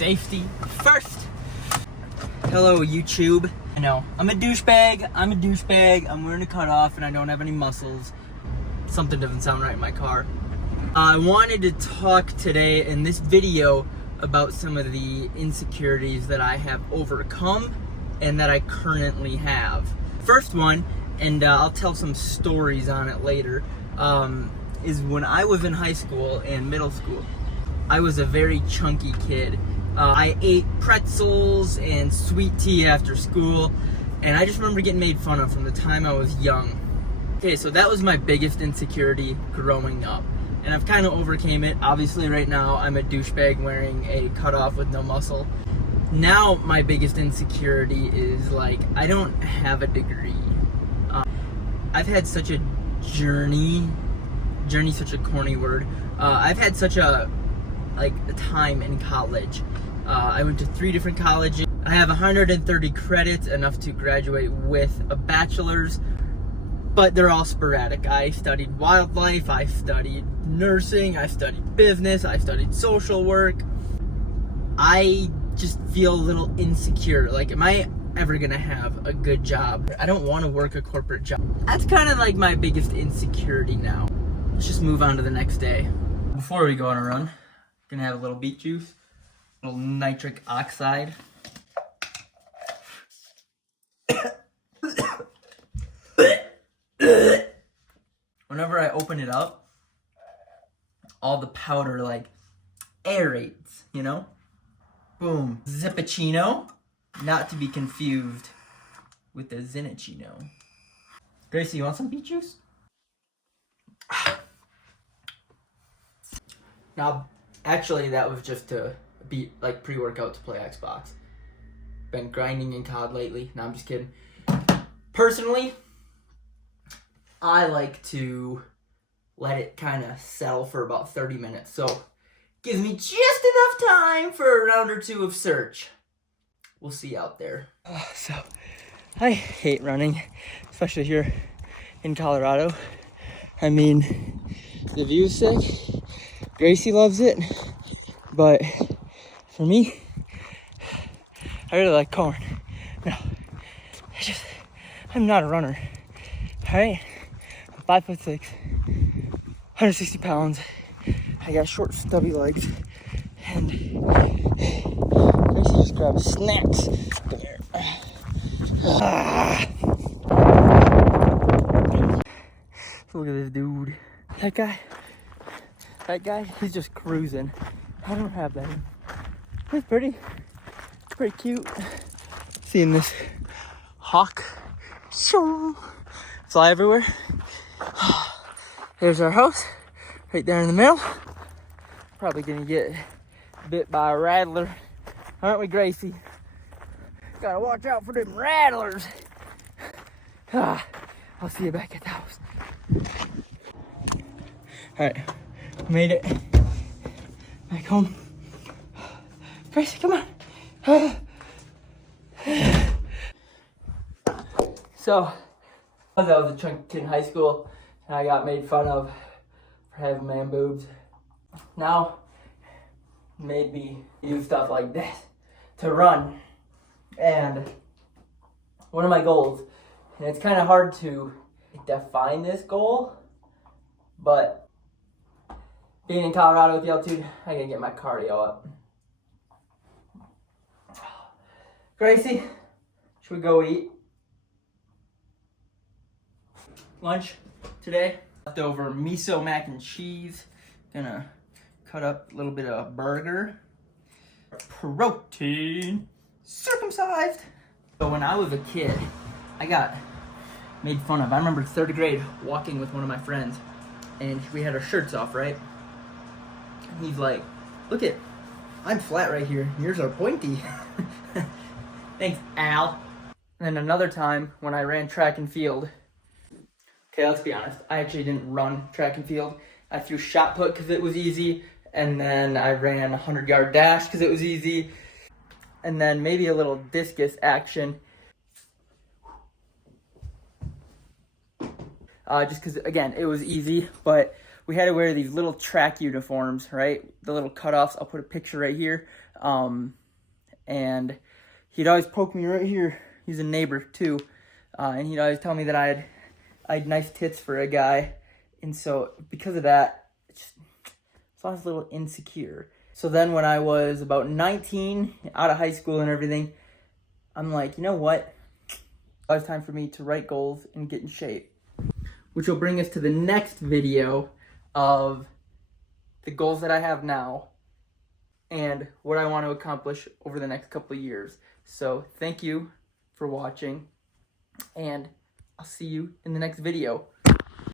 Safety first. Hello, YouTube. I know, I'm a douchebag. I'm wearing a cutoff and I don't have any muscles. Something doesn't sound right in my car. I wanted to talk today in this video about some of the insecurities that I have overcome and that I currently have. First one, and I'll tell some stories on it later, is when I was in high school and middle school. I was a very chunky kid. I ate pretzels and sweet tea after school, and I just remember getting made fun of from the time I was young. Okay, so that was my biggest insecurity growing up, and I've kind of overcame it. Obviously right now I'm a douchebag wearing a cutoff with no muscle. Now my biggest insecurity is like, I don't have a degree. I've had such a journey, such a corny word. I've had such a time in college. I went to 3 different colleges. I have 130 credits, enough to graduate with a bachelor's, but they're all sporadic. I studied wildlife, I studied nursing, I studied business, I studied social work. I just feel a little insecure. Like, am I ever gonna have a good job? I don't want to work a corporate job. That's kind of like my biggest insecurity now. Let's just move on to the next day. Before we go on a run, gonna have a little beet juice, a little nitric oxide. Whenever I open it up, all the powder like aerates, you know? Boom. Zippuccino, not to be confused with the Zinachino. Gracie, you want some beet juice? Now, actually, that was just to be like pre-workout to play Xbox. Been grinding in COD lately. No, I'm just kidding. Personally, I like to let it kind of settle for about 30 minutes. So, gives me just enough time for a round or 2 of search. We'll see out there. So, I hate running, especially here in Colorado. I mean, the view's sick. Gracie loves it, but for me, I really like corn. No, I'm not a runner. All right, I'm 5'6", 160 pounds. I got short, stubby legs, and Gracie just grabs snacks. Come here. Look at this dude. That guy, he's just cruising. I don't have that. He's pretty cute. Seeing this hawk fly everywhere. There's our house, right there in the middle. Probably gonna get bit by a rattler, aren't we, Gracie? Gotta watch out for them rattlers. I'll see you back at the house. All right. Made it back home. Gracie, come on. So, I was a chunky kid in high school, and I got made fun of for having man boobs. Now, made me use stuff like this to run. And one of my goals, and it's kind of hard to define this goal, but being in Colorado with the altitude, I gotta get my cardio up. Gracie, should we go eat? Lunch today, leftover miso mac and cheese. Gonna cut up a little bit of burger. Protein, circumcised. So when I was a kid, I got made fun of. I remember 3rd grade walking with one of my friends, and we had our shirts off, right? He's like, look it, I'm flat right here, yours are pointy. Thanks, Al. And then another time when I ran track and field. Okay, let's be honest, I actually didn't run track and field. I threw shot put because it was easy, and then I ran a 100-yard dash because it was easy, and then maybe a little discus action. Just because, again, it was easy, but we had to wear these little track uniforms, right? The little cutoffs. I'll put a picture right here. And he'd always poke me right here. He's a neighbor too. And he'd always tell me that I had nice tits for a guy. And so because of that, I was a little insecure. So then when I was about 19, out of high school and everything, I'm like, you know what? It's time for me to write goals and get in shape. Which will bring us to the next video of the goals that I have now and what I want to accomplish over the next couple of years. So thank you for watching, and I'll see you in the next video.